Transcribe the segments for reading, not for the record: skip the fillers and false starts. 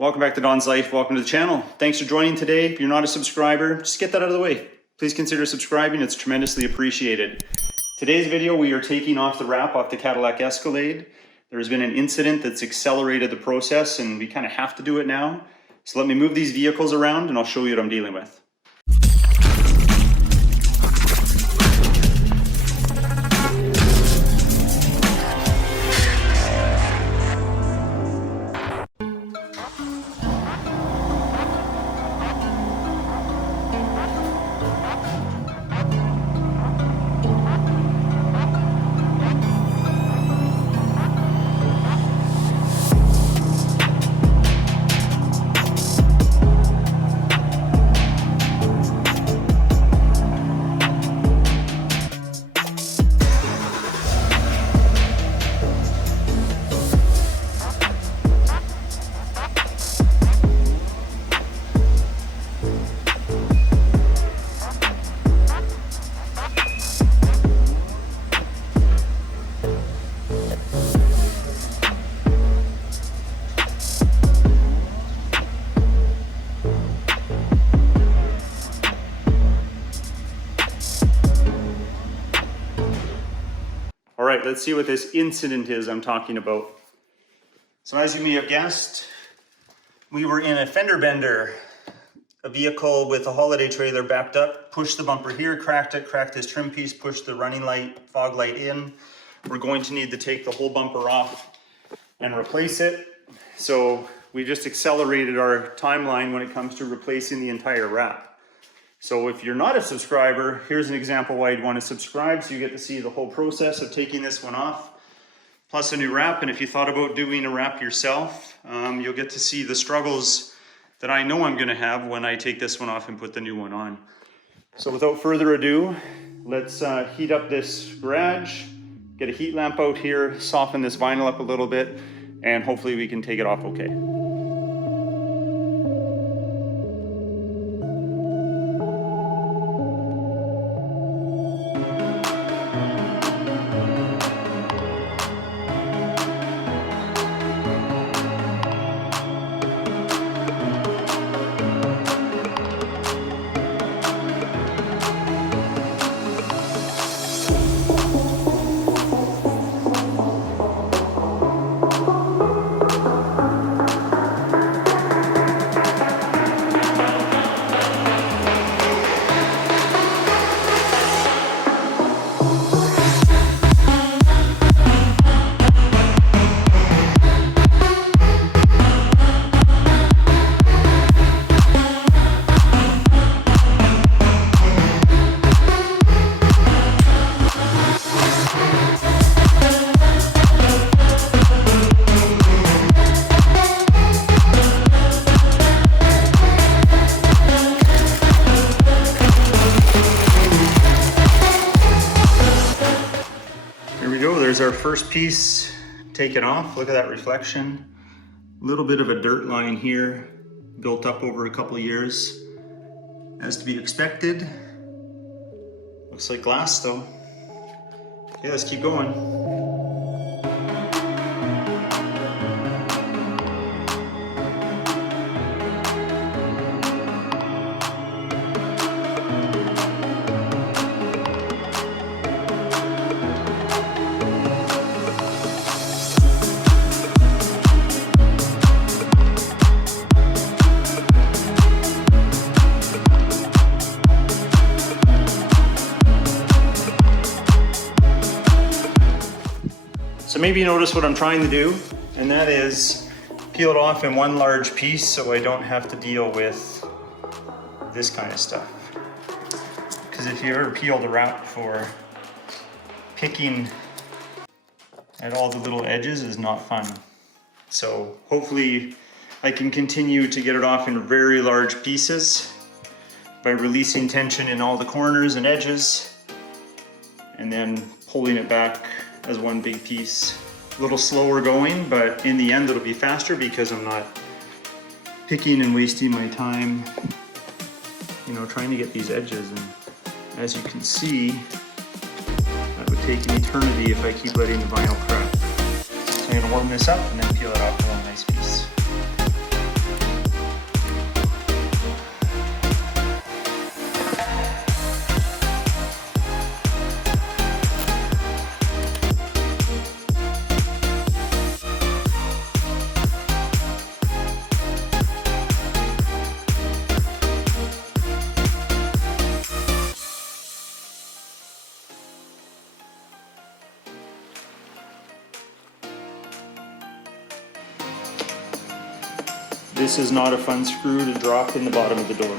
Welcome back to Don's Life. Welcome to the channel. Thanks for joining today. If you're not a subscriber, just get that out of the way. Please consider subscribing. It's tremendously appreciated. Today's video, we are taking off the wrap off the Cadillac Escalade. There's been an incident that's accelerated the process and we kind of have to do it now. So let me move these vehicles around and I'll show you what I'm dealing with. All right, let's see what this incident is I'm talking about. So as you may have guessed, we were in a fender bender. A vehicle with a holiday trailer backed up, pushed the bumper here, cracked it, cracked this trim piece, pushed the running light, fog light in. We're going to need to take the whole bumper off and replace it. So we just accelerated our timeline when it comes to replacing the entire wrap. So if you're not a subscriber, here's an example why you'd want to subscribe, so you get to see the whole process of taking this one off, plus a new wrap. And if you thought about doing a wrap yourself, you'll get to see the struggles that I know I'm going to have when I take this one off and put the new one on. So without further ado, let's heat up this garage, get a heat lamp out here, soften this vinyl up a little bit, and hopefully we can take it off okay. There's our first piece taken off. Look at that reflection. A little bit of a dirt line here, built up over a couple of years, as to be expected. Looks like glass though. Okay, let's keep going. So maybe you notice what I'm trying to do, and that is peel it off in one large piece so I don't have to deal with this kind of stuff. Because if you ever peel the wrap before, picking at all the little edges is not fun. So hopefully I can continue to get it off in very large pieces by releasing tension in all the corners and edges and then pulling it back as one big piece. A little slower going, but in the end it'll be faster because I'm not picking and wasting my time, you know, trying to get these edges. And as you can see, that would take an eternity if I keep letting the vinyl crack. So I'm gonna warm this up and then peel it off with a nice piece. This is not a fun screw to drop in the bottom of the door.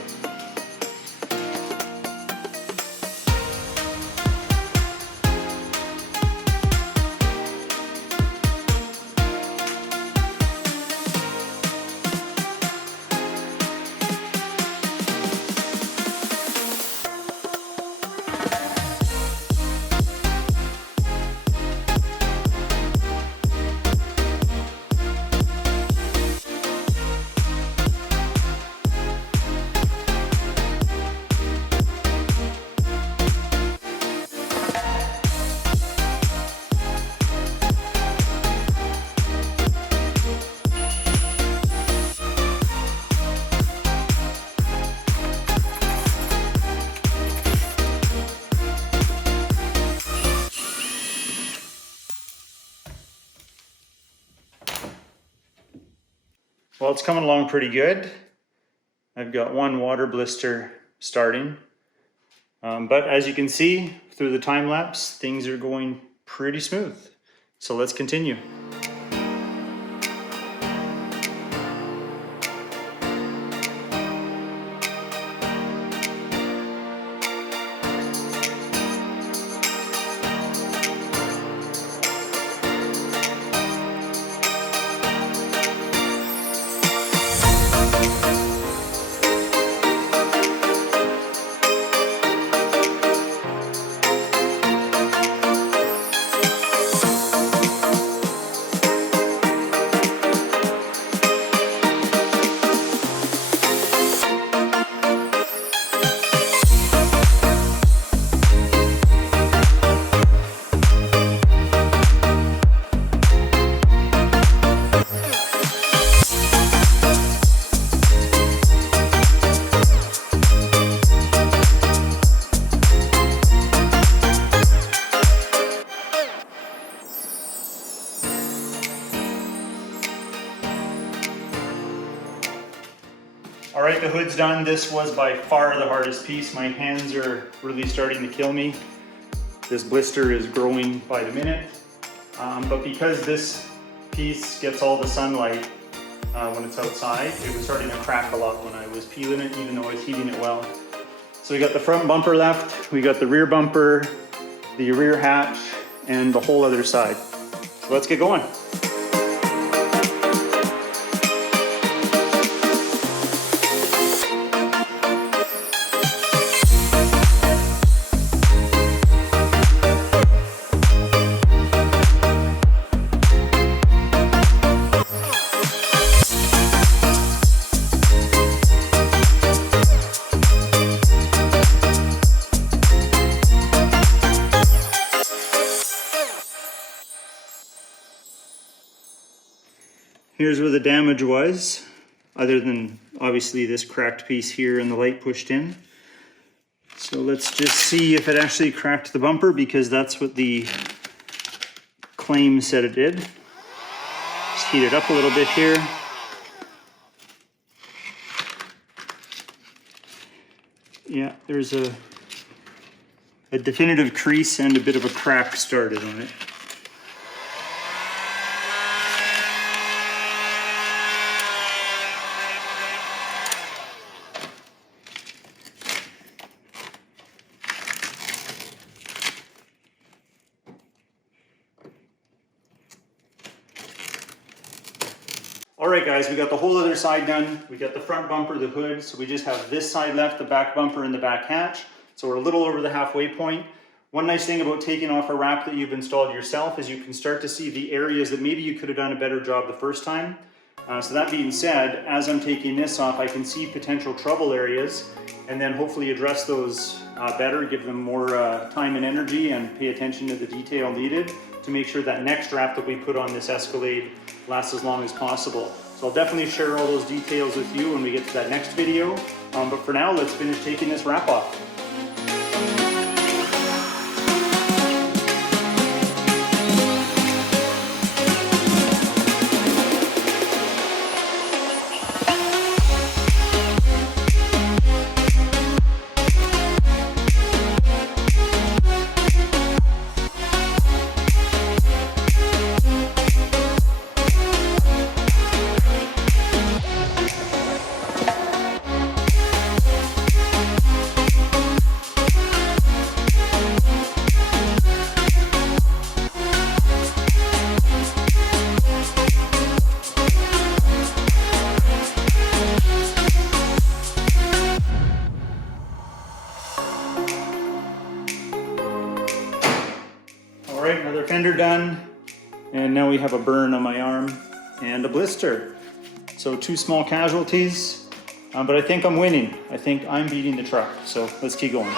Well, it's coming along pretty good. I've got one water blister starting. But as you can see through the time lapse, things are going pretty smooth. So let's continue. All right, the hood's done. This was by far the hardest piece. My hands are really starting to kill me. This blister is growing by the minute. But because this piece gets all the sunlight when it's outside, it was starting to crack a lot when I was peeling it, even though I was heating it well. So we got the front bumper left, we got the rear bumper, the rear hatch, and the whole other side. So let's get going. Here's where the damage was, other than obviously this cracked piece here and the light pushed in. So let's just see if it actually cracked the bumper, because that's what the claim said it did. Just heat it up a little bit here. Yeah, there's a definitive crease and a bit of a crack started on it. All right, guys, we got the whole other side done. We got the front bumper, the hood, so we just have this side left, the back bumper and the back hatch. So we're a little over the halfway point. One nice thing about taking off a wrap that you've installed yourself is you can start to see the areas that maybe you could have done a better job the first time. So that being said, as I'm taking this off, I can see potential trouble areas and then hopefully address those better, give them more time and energy, and pay attention to the detail needed to make sure that next wrap that we put on this Escalade lasts as long as possible. So I'll definitely share all those details with you when we get to that next video. But for now, let's finish taking this wrap off. fender done, and now we have a burn on my arm and a blister. So 2 small casualties, but I think I'm winning. I think I'm beating the truck, so let's keep going.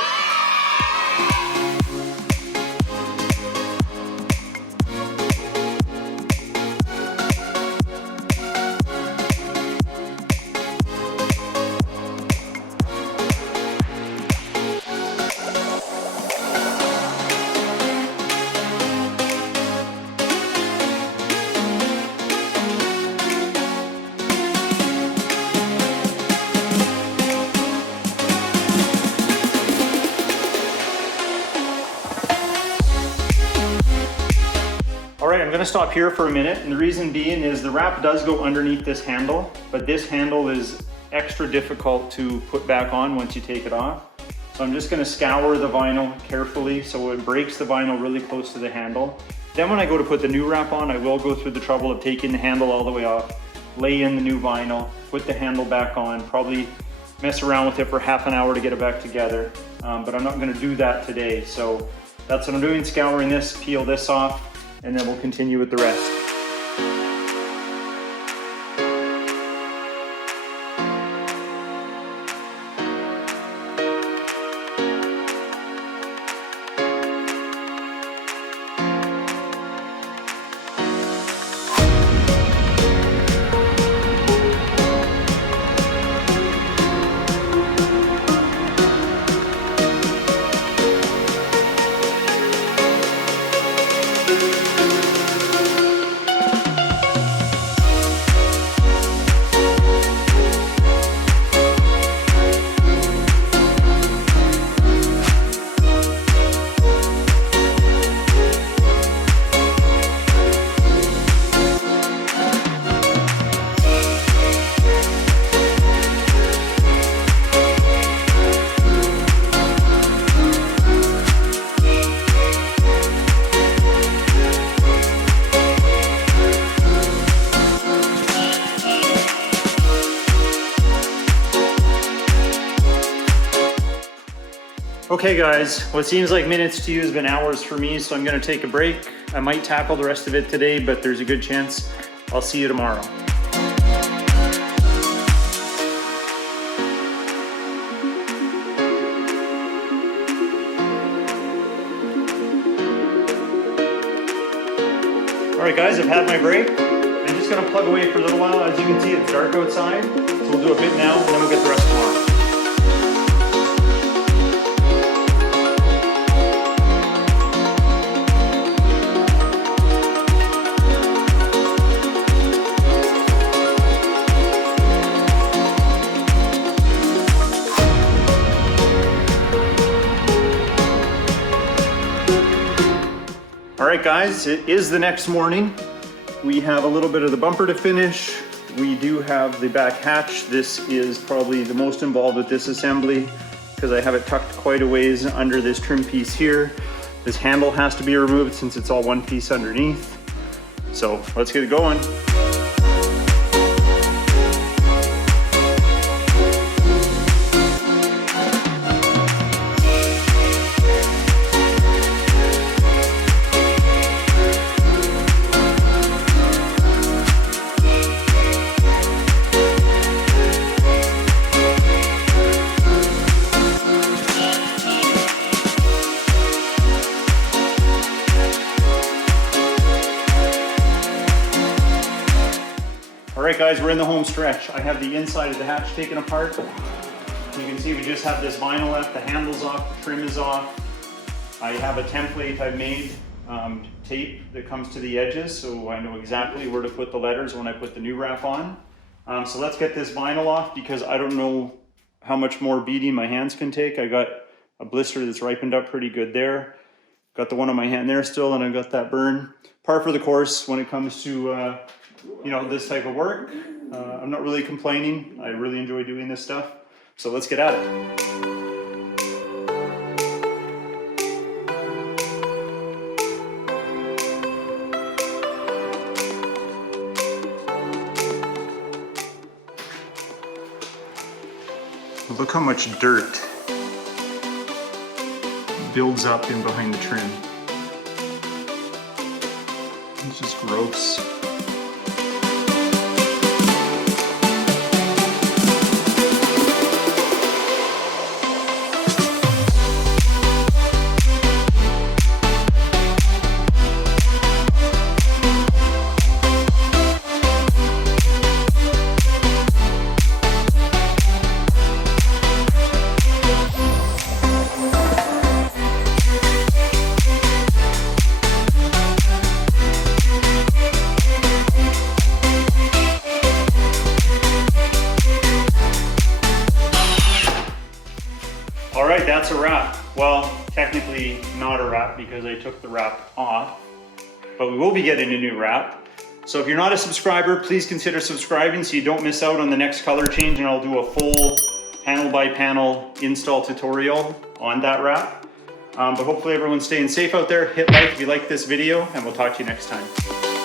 All right, I'm gonna stop here for a minute, and the reason being is the wrap does go underneath this handle, but this handle is extra difficult to put back on once you take it off. So I'm just gonna scour the vinyl carefully so it breaks the vinyl really close to the handle. Then when I go to put the new wrap on, I will go through the trouble of taking the handle all the way off, lay in the new vinyl, put the handle back on, probably mess around with it for half an hour to get it back together. But I'm not gonna do that today. So that's what I'm doing, scouring this, peel this off, and then we'll continue with the rest. Okay guys, what seems like minutes to you has been hours for me, so I'm gonna take a break. I might tackle the rest of it today, but there's a good chance I'll see you tomorrow. All right guys, I've had my break. I'm just gonna plug away for a little while. As you can see, it's dark outside, so we'll do a bit now and then we'll get the rest tomorrow. All right guys, it is the next morning. We have a little bit of the bumper to finish. We do have the back hatch. This is probably the most involved with this assembly because I have it tucked quite a ways under this trim piece here. This handle has to be removed since it's all one piece underneath. So let's get it going. All right guys, we're in the home stretch. I have the inside of the hatch taken apart. You can see we just have this vinyl left, the handle's off, the trim is off. I have a template I've made, tape that comes to the edges, so I know exactly where to put the letters when I put the new wrap on. So let's get this vinyl off because I don't know how much more beating my hands can take. I got a blister that's ripened up pretty good there. Got the one on my hand there still, and I got that burn. Par for the course when it comes to you know, this type of work. I'm not really complaining. I really enjoy doing this stuff. So let's get at it. Look how much dirt builds up in behind the trim. It's just gross. All right, that's a wrap. Well, technically not a wrap because I took the wrap off, but we will be getting a new wrap. So if you're not a subscriber, please consider subscribing so you don't miss out on the next color change, and I'll do a full panel by panel install tutorial on that wrap. But hopefully everyone's staying safe out there. Hit like if you like this video, and we'll talk to you next time.